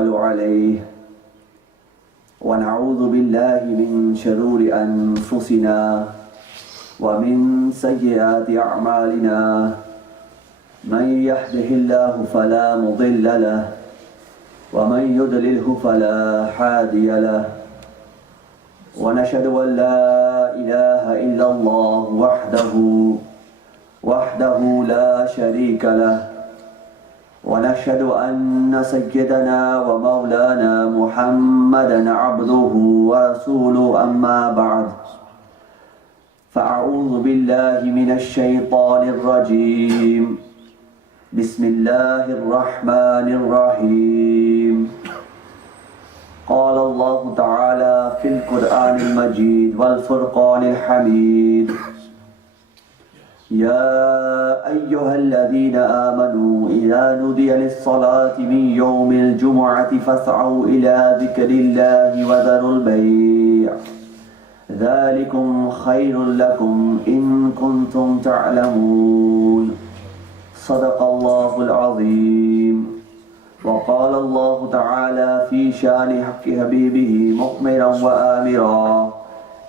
عليه ونعوذ بالله من شرور أنفسنا ومن سيئات أعمالنا من يهده الله فلا مضل له ومن يضلله فلا هادي له ونشهد أن لا إله إلا الله وحده لا شريك له ونشهد أن سيدنا ومولانا محمدا عبده ورسوله أما بعد فأعوذ بالله من الشيطان الرجيم بسم الله الرحمن الرحيم قال الله تعالى في القرآن المجيد والفرقان الحميد يا أيها الذين آمنوا إذا نودي للصلاة من يوم الجمعة فاسعوا إلى ذكر الله وذروا البيع ذلكم خير لكم إن كنتم تعلمون صدق الله العظيم وقال الله تعالى في شان حق حبيبه مؤمرا وآمرا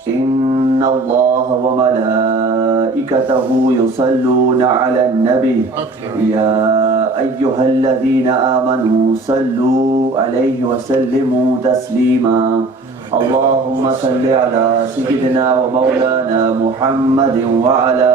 إن الله وملائكته يصلون على النبي يا أيها الذين آمنوا صلوا عليه وسلموا تسليما اللهم صل على سيدنا ومولانا محمد وعلى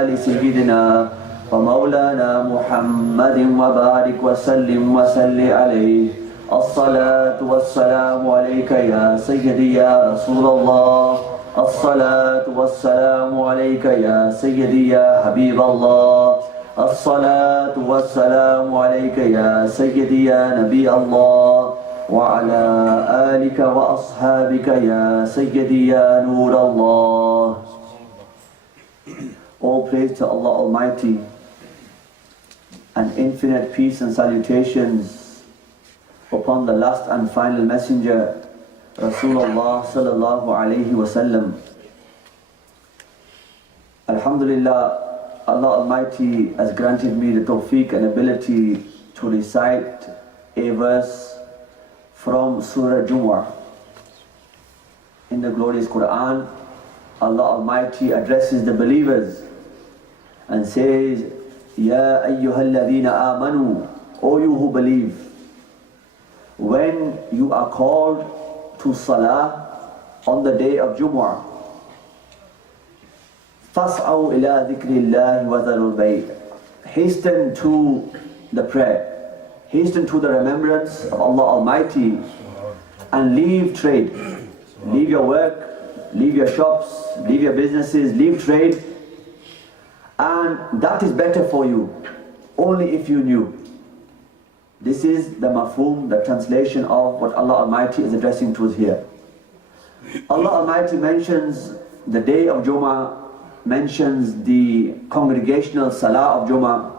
آل سيدنا ومولانا محمد وبارك وسلم عليه الصلاة والسلام عليك يا سيدي يا رسول الله الصلاة والسلام عليك يا سيدي يا حبيب الله الصلاة والسلام عليك يا سيدي يا نبي الله وعلى آلك وأصحابك يا سيدي يا نور الله. All praise to Allah Almighty and infinite peace and salutations upon the last and final messenger, Rasulullah sallallahu alayhi wasallam. Alhamdulillah, Allah Almighty has granted me the tawfiq and ability to recite a verse from Surah Jumu'ah. In the glorious Quran, Allah Almighty addresses the believers and says, Ya ayyuhal ladhina amanu, O you who believe, when you are called to Salah on the day of Jumu'ah, فَاسْعَوْا إِلَىٰ ذِكْرِ اللَّهِ وَذَرُوا الْبَيْعَ, hasten to the prayer, hasten to the remembrance of Allah Almighty and leave trade, leave your work, leave your shops, leave your businesses, leave trade, and that is better for you only if you knew. This is the mafhum, the translation of what Allah Almighty is addressing to us here. Allah Almighty mentions the day of Jummah, mentions the congregational Salah of Jummah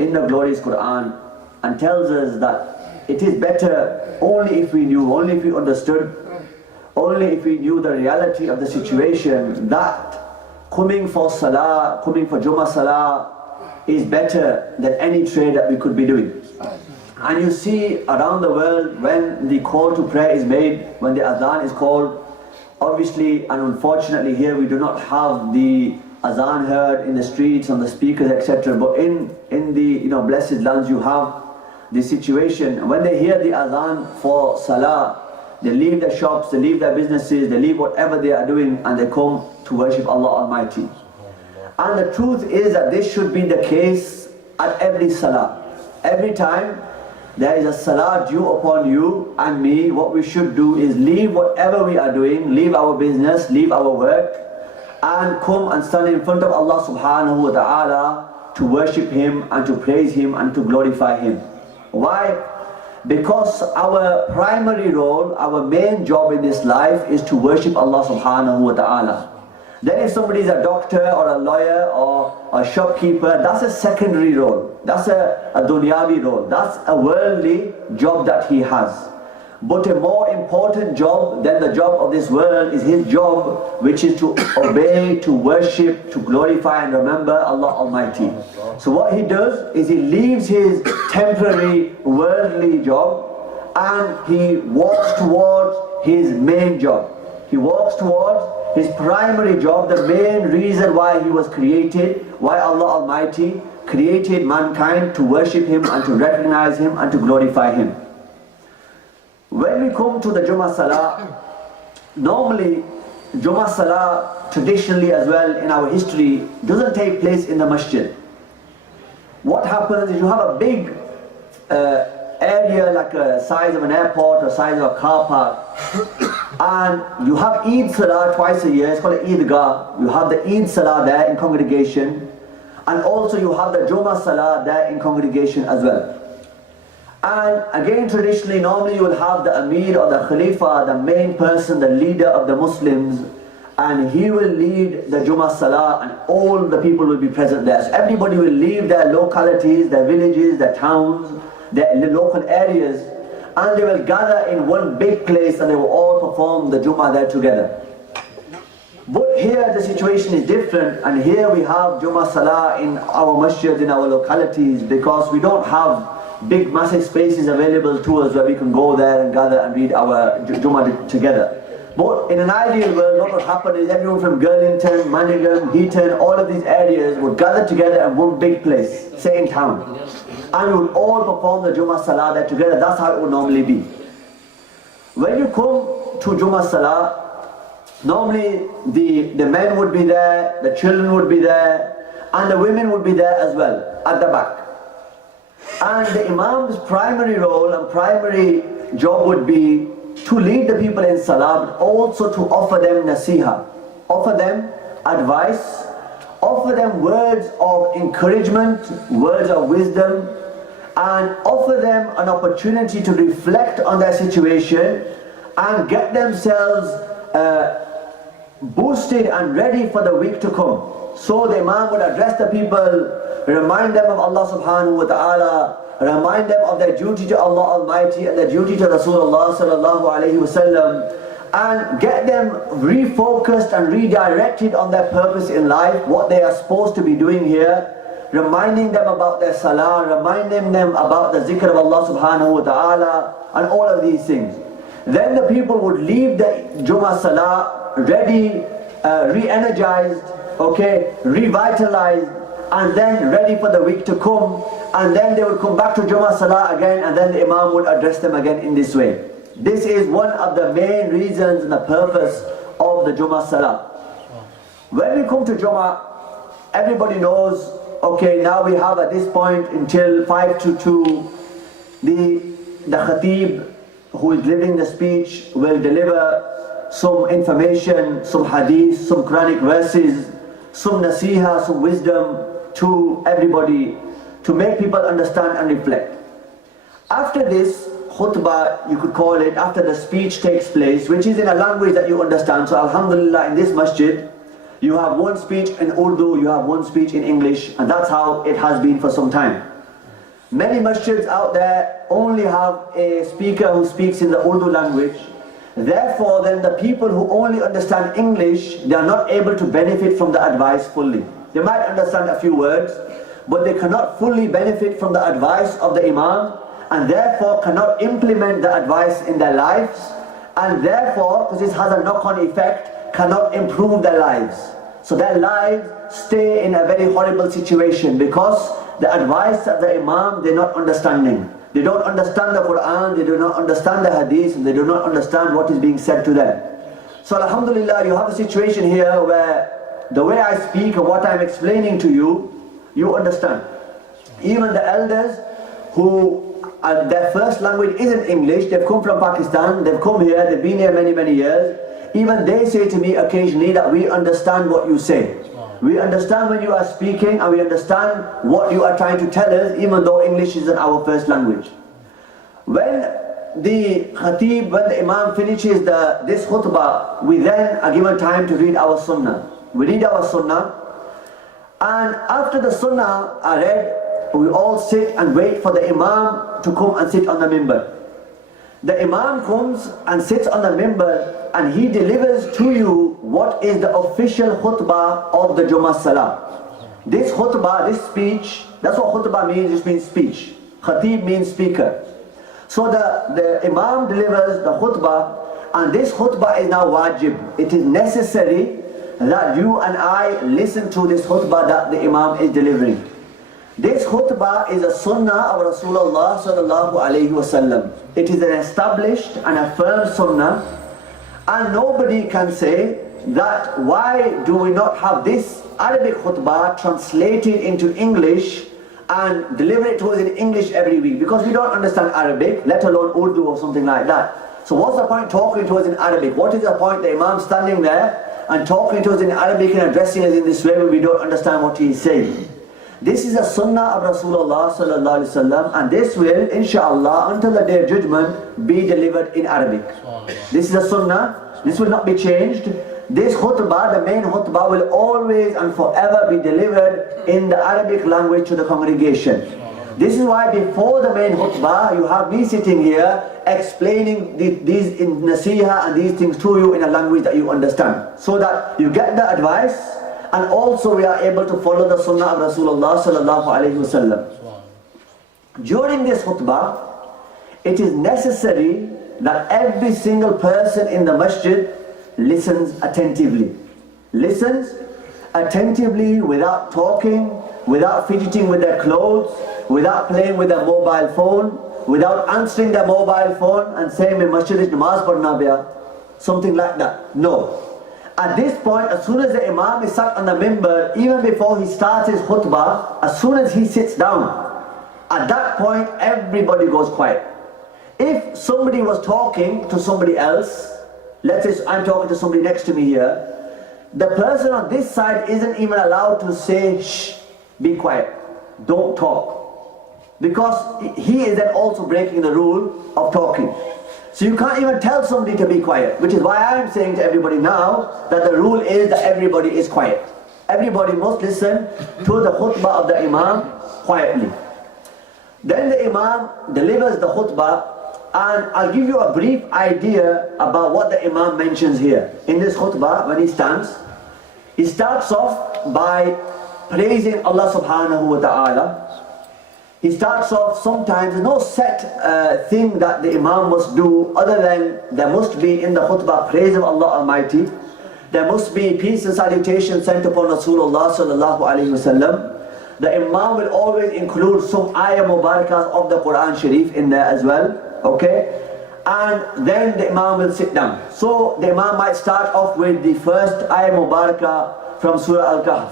in the glorious Quran, and tells us that it is better only if we knew, only if we understood, only if we knew the reality of the situation, that coming for Salah, coming for Jummah Salah is better than any trade that we could be doing. And you see around the world, when the call to prayer is made, when the adhan is called, obviously and unfortunately here we do not have the adhan heard in the streets, on the speakers, etc. But in the blessed lands you have the situation. When they hear the adhan for Salah, they leave their shops, they leave their businesses, they leave whatever they are doing, and they come to worship Allah Almighty. And the truth is that this should be the case at every Salah. Every time there is a Salah due upon you and me, what we should do is leave whatever we are doing, leave our business, leave our work, and come and stand in front of Allah subhanahu wa ta'ala to worship Him and to praise Him and to glorify Him. Why? Because our primary role, our main job in this life is to worship Allah subhanahu wa ta'ala. Then if somebody is a doctor or a lawyer or a shopkeeper, that's a secondary role. That's a dunyavi role. That's a worldly job that he has. But a more important job than the job of this world is his job, which is to obey, to worship, to glorify and remember Allah Almighty. So what he does is he leaves his temporary worldly job and he walks towards his main job. He walks towards his primary job, the main reason why he was created, why Allah Almighty created mankind to worship Him and to recognize Him and to glorify Him. When we come to the Jummah Salah, normally Jummah Salah traditionally as well in our history doesn't take place in the masjid. What happens is you have a big area like the size of an airport or size of a car park, and you have Eid Salah twice a year. It's called an Eidgah. You have the Eid Salah there in congregation, and also you have the Jummah Salah there in congregation as well. And again, traditionally, normally you will have the Amir or the Khalifa, the main person, the leader of the Muslims, and he will lead the Jummah Salah, and all the people will be present there. So everybody will leave their localities, their villages, their towns, their local areas, and they will gather in one big place and they will all perform the Jummah there together. But here the situation is different, and here we have Jummah Salah in our masjid, in our localities, because we don't have big massive spaces available to us where we can go there and gather and read our Jummah together. But in an ideal world, what would happen is everyone from Girlington, Manningham, Heaton, all of these areas would gather together in one big place, say in town. And we would all perform the Jummah Salah there together. That's how it would normally be. When you come to Jummah Salah, normally the men would be there, the children would be there, and the women would be there as well, at the back. And the Imam's primary role and primary job would be to lead the people in Salah, but also to offer them nasiha, offer them advice, offer them words of encouragement, words of wisdom, and offer them an opportunity to reflect on their situation and get themselves boosted and ready for the week to come. So the Imam would address the people, remind them of Allah subhanahu wa ta'ala, remind them of their duty to Allah Almighty and their duty to Rasulullah sallallahu alayhi wasallam, and get them refocused and redirected on their purpose in life, what they are supposed to be doing here, reminding them about their salah, reminding them about the zikr of Allah subhanahu wa ta'ala, and all of these things. Then the people would leave the Jummah Salah ready, re-energized, okay, revitalized, and then ready for the week to come, and then they would come back to Jummah Salah again, and then the Imam would address them again in this way. This is one of the main reasons and the purpose of the Jummah Salah. When we come to Jummah, everybody knows, okay, now we have at this point until 5 to 2, the Khatib who is delivering the speech will deliver some information, some hadith, some Quranic verses, some nasiha, some wisdom to everybody to make people understand and reflect. After this khutbah, you could call it, after the speech takes place, which is in a language that you understand. So alhamdulillah, in this masjid, you have one speech in Urdu, you have one speech in English, and that's how it has been for some time. Many masjids out there only have a speaker who speaks in the Urdu language. Therefore, then the people who only understand English, they are not able to benefit from the advice fully. They might understand a few words, but they cannot fully benefit from the advice of the Imam, and therefore cannot implement the advice in their lives, and therefore, because this has a knock-on effect, cannot improve their lives. So their lives stay in a very horrible situation because the advice of the Imam they're not understanding. They don't understand the Quran, they do not understand the Hadith, and they do not understand what is being said to them. So alhamdulillah, you have a situation here where the way I speak and what I'm explaining to you, you understand. Even the elders who their first language isn't English, they've come from Pakistan, they've come here, they've been here many, many years, even they say to me occasionally that we understand what you say. We understand when you are speaking, and we understand what you are trying to tell us, even though English isn't our first language. When the Khatib, when the Imam finishes this khutbah, we then are given time to read our sunnah. We read our sunnah, and after the sunnah are read, we all sit and wait for the Imam to come and sit on the minbar. The Imam comes and sits on the minbar, and he delivers to you what is the official khutbah of the Jummah Salah. This khutbah, this speech, that's what khutbah means, it means speech. Khatib means speaker. So the Imam delivers the khutbah, and this khutbah is now wajib. It is necessary that you and I listen to this khutbah that the Imam is delivering. This khutbah is a sunnah of Rasulullah sallallahu alayhi wasallam. It is an established and a firm sunnah, and nobody can say that why do we not have this Arabic khutbah translated into English and deliver it to us in English every week, because we don't understand Arabic, let alone Urdu or something like that. So what's the point talking to us in Arabic? What is the point the Imam standing there and talking to us in Arabic and addressing us in this way when we don't understand what he is saying? This is a sunnah of Rasulullah sallallahu alaihi wasallam, and this will, inshallah, until the day of judgment, be delivered in Arabic. This is a sunnah. This will not be changed. This khutbah, the main khutbah, will always and forever be delivered in the Arabic language to the congregation. This is why before the main khutbah, you have me sitting here explaining these in nasiha and these things to you in a language that you understand, so that you get the advice, and also we are able to follow the sunnah of Rasulullah sallallahu alaihi wasallam. During this khutbah, it is necessary that every single person in the masjid listens attentively. Listens attentively, without talking, without fidgeting with their clothes, without playing with their mobile phone, without answering their mobile phone and saying, "Main masjid is namaz padhna bhaiya," something like that. No. At this point, as soon as the Imam is sat on the minbar, even before he starts his khutbah, as soon as he sits down, at that point everybody goes quiet. If somebody was talking to somebody else, let's say I'm talking to somebody next to me here, the person on this side isn't even allowed to say, "Shh, be quiet, don't talk," because he is then also breaking the rule of talking. So you can't even tell somebody to be quiet, which is why I'm saying to everybody now that the rule is that everybody is quiet. Everybody must listen to the khutbah of the Imam quietly. Then the Imam delivers the khutbah, and I'll give you a brief idea about what the Imam mentions here. In this khutbah, when he stands, he starts off by praising Allah subhanahu wa ta'ala. He starts off, sometimes there's no set thing that the Imam must do, other than there must be in the khutbah praise of Allah Almighty. There must be peace and salutation sent upon Rasulullah sallallahu alaihi wasallam. The Imam will always include some ayah mubarakas of the Quran Sharif in there as well. Okay? And then the Imam will sit down. So the Imam might start off with the first ayah mubarakah from Surah Al-Kahf.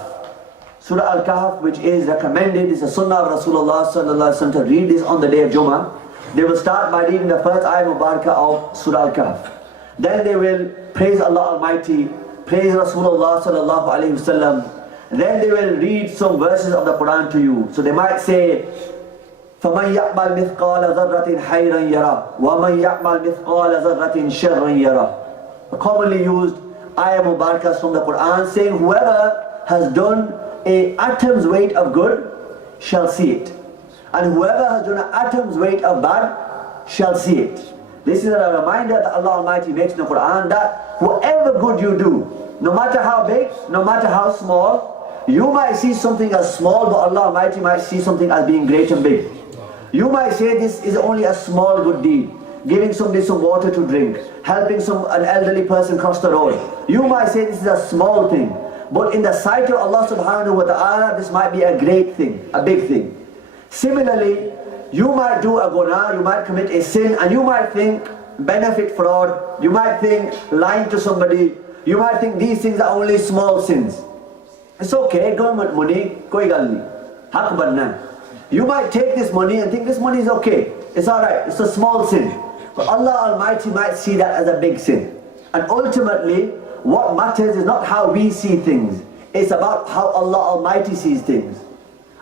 Surah Al-Kahf, which is recommended, is a sunnah of Rasulullah sallallahu alaihi wasallam to read this on the day of Jummah. They will start by reading the first ayah mubarakah of Surah Al-Kahf. Then they will praise Allah Almighty, praise Rasulullah sallallahu alaihi wasallam. Then they will read some verses of the Quran to you. So they might say, فَمَنْ يَعْمَلْ مِثْقَالَ ذَرَّةٍ خَيْرًا يَرَهُ وَمَنْ يَعْمَلْ مِثْقَالَ ذَرَّةٍ شَرًّا يَرَهُ. A commonly used ayah mubarakas from the Quran saying, whoever has done an atom's weight of good shall see it, and whoever has done an atom's weight of bad shall see it. This is a reminder that Allah Almighty makes in the Quran, that whatever good you do, no matter how big, no matter how small, you might see something as small, but Allah Almighty might see something as being great and big. You might say this is only a small good deed, giving somebody some water to drink, helping an elderly person cross the road. You might say this is a small thing, but in the sight of Allah subhanahu wa ta'ala, this might be a great thing, a big thing. Similarly, you might do a guna, you might commit a sin, and you might think benefit fraud, you might think lying to somebody, you might think these things are only small sins. It's okay, government money, koi gal nahi, haq banna. You might take this money and think this money is okay, it's alright, it's a small sin. But Allah Almighty might see that as a big sin. And ultimately, what matters is not how we see things, it's about how Allah Almighty sees things.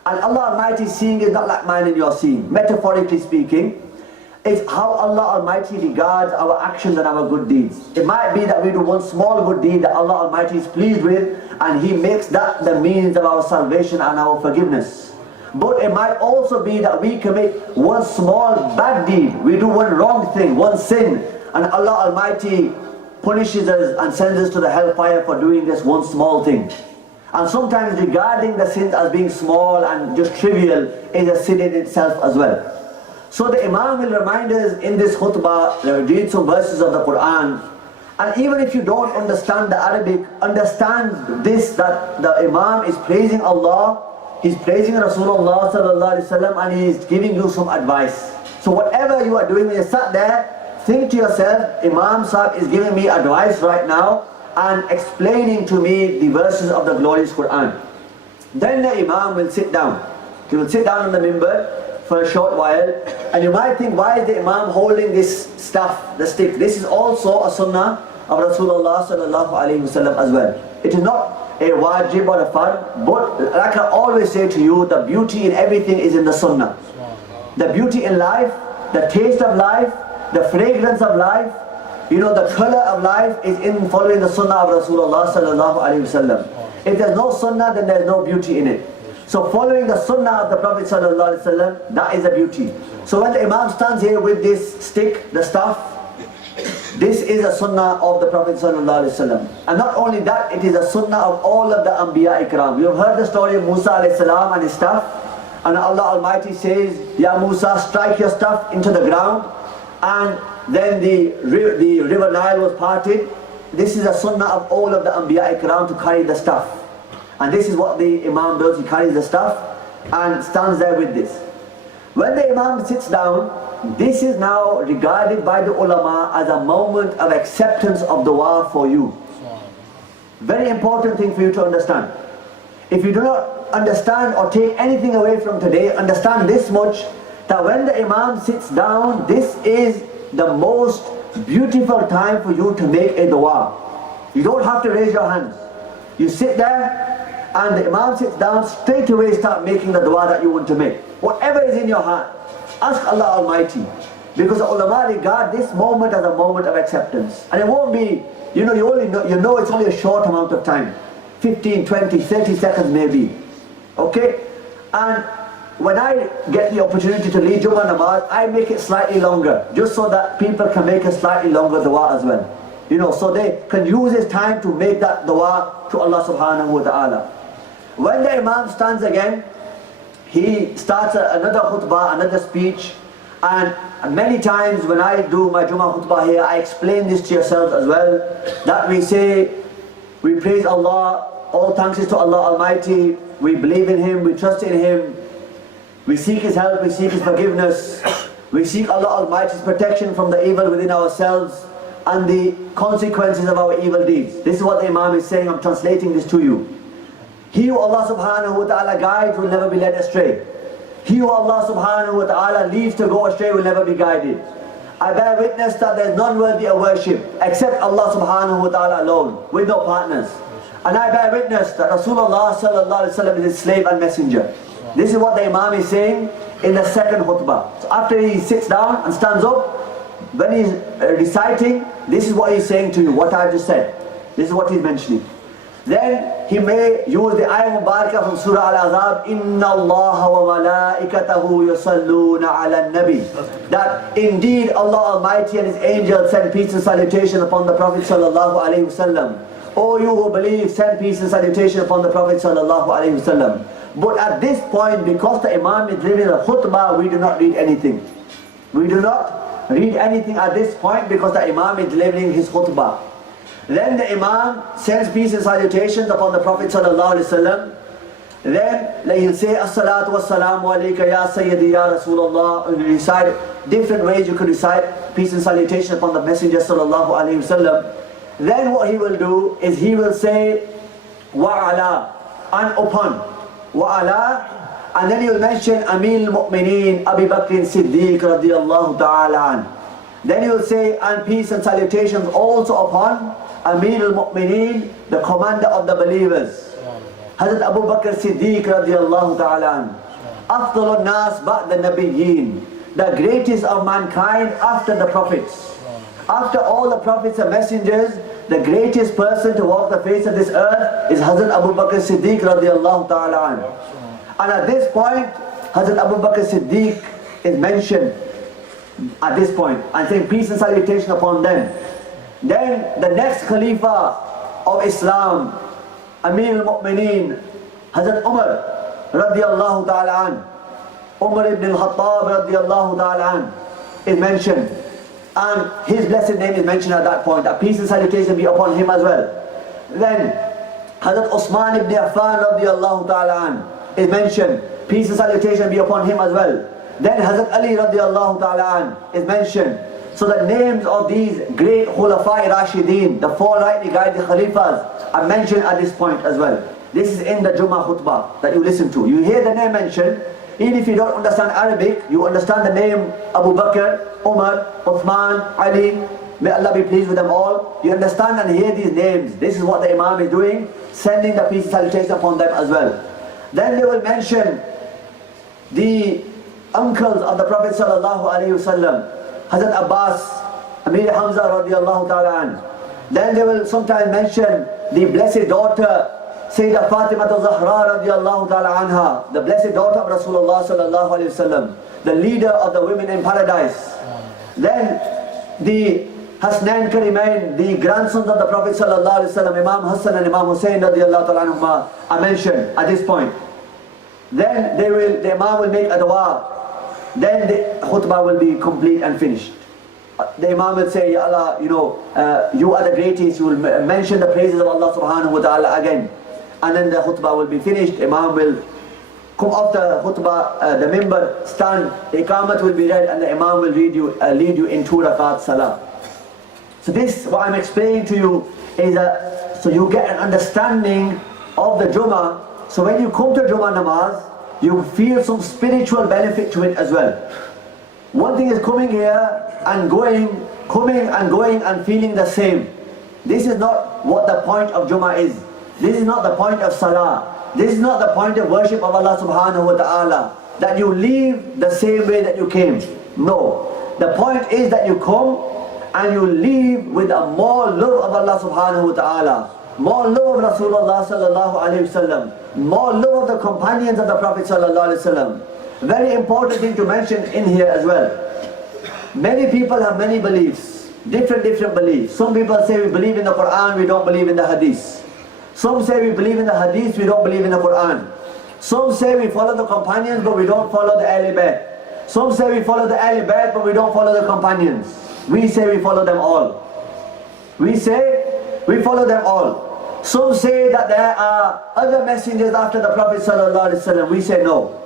And Allah Almighty's seeing is not like mine and your seeing. Metaphorically speaking, it's how Allah Almighty regards our actions and our good deeds. It might be that we do one small good deed that Allah Almighty is pleased with, and He makes that the means of our salvation and our forgiveness. But it might also be that we commit one small bad deed, we do one wrong thing, one sin, and Allah Almighty punishes us and sends us to the hellfire for doing this one small thing. And sometimes regarding the sins as being small and just trivial is a sin in itself as well. So the Imam will remind us in this khutbah, read some verses of the Quran. And even if you don't understand the Arabic, understand this, that the Imam is praising Allah, he's praising Rasulullah sallallahu alaihi wasallam, and he's giving you some advice. So whatever you are doing when you sat there, think to yourself, Imam Sahib is giving me advice right now and explaining to me the verses of the glorious Quran. Then the Imam will sit down. He will sit down on the minbar for a short while, and you might think, why is the Imam holding this stuff, the stick? This is also a sunnah of Rasulullah sallallahu alaihi wasallam as well. It is not a wajib or a fard, but like I always say to you, the beauty in everything is in the sunnah. The beauty in life, the taste of life, the fragrance of life, you know, the color of life is in following the sunnah of Rasulullah sallallahu alaihi wasallam. If there's no sunnah, then there's no beauty in it. So following the sunnah of the Prophet sallallahu alaihi wasallam, that is the beauty. So when the Imam stands here with this stick, the staff, this is a sunnah of the Prophet sallallahu alaihi wasallam. And not only that, it is a sunnah of all of the Anbiya Ikram. You have heard the story of Musa alayhi salam and his staff. And Allah Almighty says, Ya Musa, strike your staff into the ground. And then the river Nile was parted. This is a sunnah of all of the Anbiya Ikram, to carry the staff. And this is what the Imam does. He carries the staff and stands there with this. When the Imam sits down, this is now regarded by the ulama as a moment of acceptance of dua for you. Very important thing for you to understand. If you do not understand or take anything away from today, understand this much, that when the Imam sits down, this is the most beautiful time for you to make a dua. You don't have to raise your hands. You sit there and the Imam sits down, straight away start making the dua that you want to make. Whatever is in your heart, ask Allah Almighty. Because the ulama regard this moment as a moment of acceptance. And it won't be, you know it's only a short amount of time. 15, 20, 30 seconds maybe. Okay? And when I get the opportunity to lead Jummah Namaz, I make it slightly longer, just so that people can make a slightly longer dua as well. You know, so they can use this time to make that dua to Allah subhanahu wa ta'ala. When the Imam stands again, he starts another khutbah, another speech. And many times when I do my Jummah khutbah here, I explain this to yourselves as well, that we say, we praise Allah, all thanks is to Allah Almighty, we believe in Him, we trust in Him, we seek His help, we seek His forgiveness, we seek Allah Almighty's protection from the evil within ourselves and the consequences of our evil deeds. This is what the Imam is saying. I'm translating this to you. He who Allah subhanahu wa ta'ala guides will never be led astray. He who Allah subhanahu wa ta'ala leaves to go astray will never be guided. I bear witness that there is none worthy of worship except Allah subhanahu wa ta'ala alone, with no partners. And I bear witness that Rasulullah sallallahu alaihi wasallam is his slave and messenger. This is what the Imam is saying in the second khutbah. So after he sits down and stands up, when he's reciting, this is what he's saying to you, what I just said. This is what he's mentioning. Then he may use the ayah mubarakah from Surah Al-Azab, Inna Allah wa malaikatahu yusalluna ala nabi. That indeed Allah Almighty and His angels send peace and salutation upon the Prophet sallallahu alaihi wasallam. O you who believe, send peace and salutation upon the Prophet sallallahu alaihi wasallam. But at this point, because the Imam is reading the khutbah, we do not read anything. We do not read anything at this point because the Imam is delivering his khutbah. Then the Imam sends peace and salutations upon the Prophet sallallahu alaihi wasallam. Then he'll say, As-salatu was-salamu alayka ya Sayyidi ya Rasulullah. You recite different ways you could recite peace and salutation upon the Messenger sallallahu alaihi wasallam. Then what he will do is he will say, Wa ala, and upon. Wa ala, and then he will mention Amil Mu'mineen Abi Bakr Siddiq radiyallahu ta'ala an. Then he will say, and peace and salutations also upon Amir al-Mu'mineen, the commander of the believers, Hazrat Abu Bakr Siddiq radiyallahu ta'ala an. Afdal al-Nas ba'da nabiyyin, the greatest of mankind after the prophets. After all the prophets and messengers, the greatest person to walk the face of this earth is Hazrat Abu Bakr Siddiq radiyallahu ta'ala an. And at this point, Hazrat Abu Bakr Siddiq is mentioned at this point, and saying peace and salutation upon them. Then the next Khalifa of Islam, Amir al-Mu'mineen, Hazrat Umar radiyallahu ta'ala an. Umar ibn al-Khattab radiallahu ta'ala is mentioned. And his blessed name is mentioned at that point. That peace and salutation be upon him as well. Then Hazrat Usman ibn Affan radiallahu ta'ala is mentioned. Peace and salutation be upon him as well. Then Hazrat Ali radiallahu ta'ala is mentioned. So the names of these great Khulafai Rashideen, the four rightly guided Khalifas, are mentioned at this point as well. This is in the Jummah khutbah that you listen to. You hear the name mentioned. Even if you don't understand Arabic, you understand the name Abu Bakr, Umar, Uthman, Ali. May Allah be pleased with them all. You understand and hear these names. This is what the Imam is doing, sending the peace and salutation upon them as well. Then they will mention the uncles of the Prophet sallallahu alaihi wasallam, Hazrat Abbas, Amir Hamza radiallahu ta'ala an. Then they will sometimes mention the blessed daughter Sayyidah Fatima Zahra radiallahu ta'ala anha, the blessed daughter of Rasulullah sallallahu alayhi wasallam, the leader of the women in paradise. Then the Hasnain Karimain, the grandsons of the Prophet sallallahu alayhi wasallam, Imam Hassan and Imam Hussain radiallahu ta'ala anhuma, are mentioned at this point. Then the Imam will make a dua. Then the khutbah will be complete and finished. The Imam will say, Ya Allah, you are the greatest. You will mention the praises of Allah subhanahu wa ta'ala again. And then the khutbah will be finished. Imam will come off the khutbah, the mimbar, stand, the iqamat will be read, and the Imam will lead you in 2 rakat salah. So this, what I'm explaining to you, is so you get an understanding of the Jummah. So when you come to Jummah namaz, you feel some spiritual benefit to it as well. One thing is coming here and going, coming and going and feeling the same. This is not what the point of Jummah is. This is not the point of Salah. This is not the point of worship of Allah subhanahu wa ta'ala, that you leave the same way that you came. No. The point is that you come and you leave with a more love of Allah subhanahu wa ta'ala, more love of Rasulullah sallallahu alayhi wasallam, more love of the companions of the Prophet sallallahu alayhi wasallam. Very important thing to mention in here as well. Many people have many beliefs, different beliefs. Some people say we believe in the Quran, we don't believe in the Hadith. Some say we believe in the Hadith, we don't believe in the Quran. Some say we follow the companions, but we don't follow the Ahl Bayt. Some say we follow the Ahl Bayt, but we don't follow the companions. We say we follow them all. We say we follow them all. Some say that there are other messengers after the Prophet sallallahu alaihi wasallam. We say no.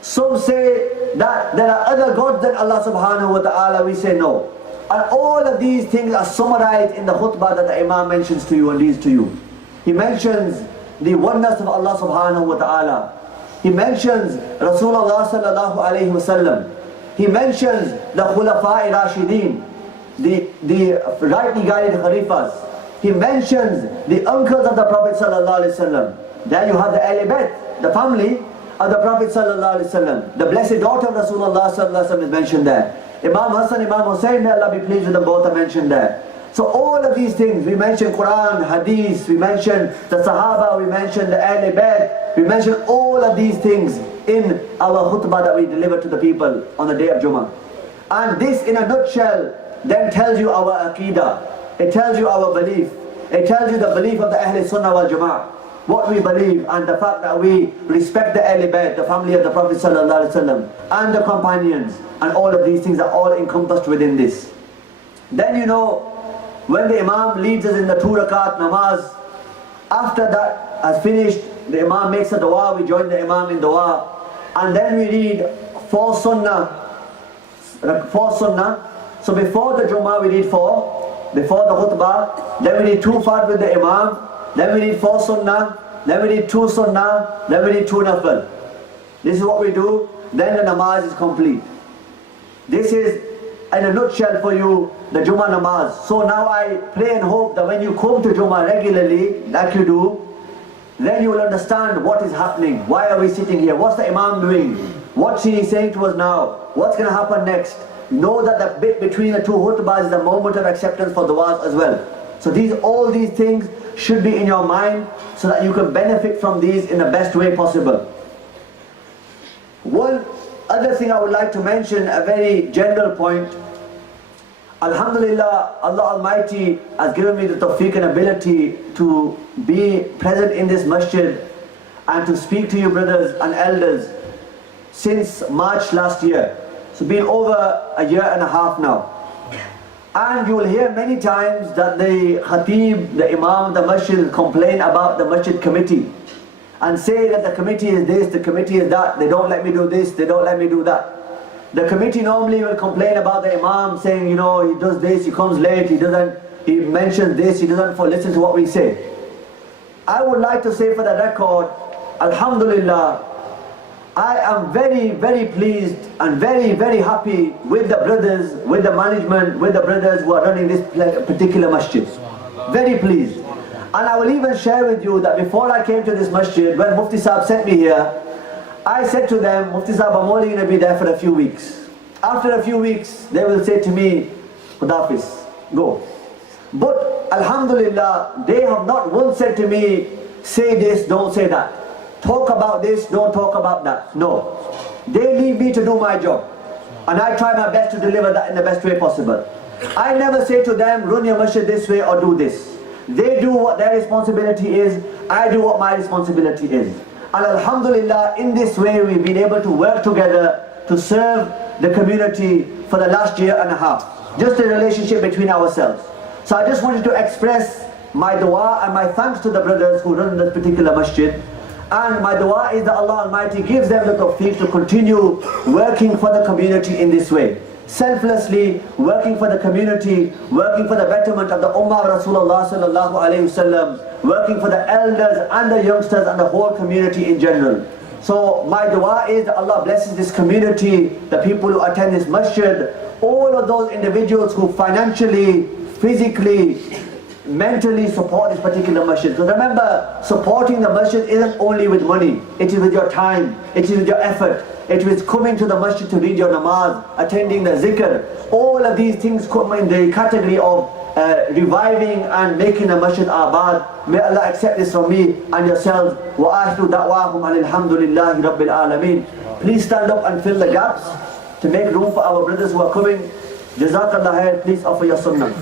Some say that there are other gods than Allah subhanahu wa ta'ala. We say no. And all of these things are summarized in the khutbah that the Imam mentions to you and reads to you. He mentions the oneness of Allah subhanahu wa ta'ala. He mentions Rasulullah sallallahu alayhi wa sallam. He mentions the Khulafai Rashideen, the rightly guided Khalifas. He mentions the uncles of the Prophet sallallahu alayhi wa sallam. Then you have the Ahl Bayt, the family of the Prophet sallallahu alayhi wa sallam. The blessed daughter of Rasulullah sallallahu alayhi wa sallam is mentioned there. Imam Hassan, Imam Hussain, may Allah be pleased with them both, are mentioned there. So all of these things, we mentioned Quran, Hadith, we mentioned the Sahaba, we mentioned the Ahl Bayt, we mentioned all of these things in our khutbah that we deliver to the people on the day of Jummah. And this in a nutshell then tells you our Aqeedah, it tells you our belief, it tells you the belief of the Ahl Sunnah wal Jama'ah, what we believe, and the fact that we respect the Ahl Bayt, the family of the Prophet sallallahu alaihi wasallam, and the companions, and all of these things are all encompassed within this. Then when the Imam leads us in the 2 rakat namaz, after that has finished, the Imam makes a dua, we join the Imam in dua, and then we read 4 sunnah. So before the Jummah we read 4, before the khutbah, then we read 2 fard with the Imam, then we read 4 sunnah, then we read 2 sunnah, then we read 2 nafil. This is what we do, then the namaz is complete. This is in a nutshell for you, the Jummah namaz. So now I pray and hope that when you come to Jummah regularly, like you do, then you will understand what is happening. Why are we sitting here? What's the Imam doing? What's he saying to us now? What's going to happen next? Know that the bit between the 2 khutbahs is the moment of acceptance for du'as as well. So all these things should be in your mind so that you can benefit from these in the best way possible. One other thing I would like to mention, a very general point. Alhamdulillah, Allah Almighty has given me the tawfiq and ability to be present in this masjid and to speak to you brothers and elders. since March last year. So it's been over a year and a half now. And you will hear many times that the khatib, the imam, the masjid complain about the masjid committee and say that the committee is this, the committee is that, they don't let me do this, they don't let me do that. The committee normally will complain about the imam saying, you know, he does this, he comes late, he mentions this, he doesn't listen to what we say. I would like to say for the record, Alhamdulillah, I am very, very pleased and very, very happy with the brothers, with the management, with the brothers who are running this particular masjid. Very pleased. And I will even share with you that before I came to this masjid, when Mufti Sahib sent me here, I said to them, Mufti Sahib, I'm only going to be there for a few weeks. After a few weeks, they will say to me, Khudafis, go. But Alhamdulillah, they have not once said to me, say this, don't say that. Talk about this, don't talk about that. No. They leave me to do my job. And I try my best to deliver that in the best way possible. I never say to them, run your masjid this way or do this. They do what their responsibility is, I do what my responsibility is. And Alhamdulillah, in this way we've been able to work together to serve the community for the last year and a half. Just a relationship between ourselves. So I just wanted to express my dua and my thanks to the brothers who run this particular masjid. And my dua is that Allah Almighty gives them the tawfiq to continue working for the community in this way. Selflessly working for the community, working for the betterment of the Ummah of Rasulullah sallallahu alayhi wasallam, working for the elders and the youngsters and the whole community in general. So my dua is that Allah blesses this community, the people who attend this masjid, all of those individuals who financially, physically, mentally support this particular masjid. Because remember, supporting the masjid isn't only with money, it is with your time, it is with your effort, it is coming to the masjid to read your namaz, attending the zikr. All of these things come in the category of reviving and making the masjid abad. May Allah accept this from me and yourselves. Wa ahlu da'wahum alhamdulillahi rabbil alameen. Please stand up and fill the gaps to make room for our brothers who are coming. Jazakallah khair. Please offer your sunnah.